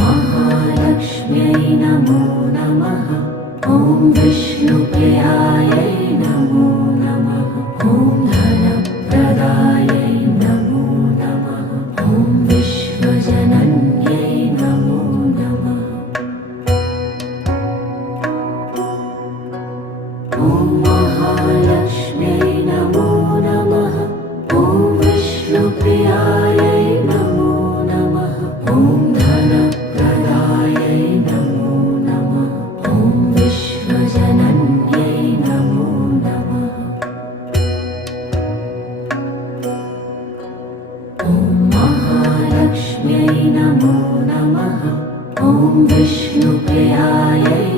महालक्ष्म्यै नमो नमः। ॐ विष्णुप्रियायै नमो नमः। ॐ धनप्रदायै नमो नमः। ॐ विश्वजनन्यै नमो नमः। ॐ महालक्ष्म्यै नमो नमः। ॐ विष्णुप्रियायै नमो नमः। ॐ धनप्रदायै नमो नमः। ॐ विश्वजनन्यै नमो नमः। ॐ महालक्ष्म्यै नमो नमः। ॐ विष्णुप्रियायै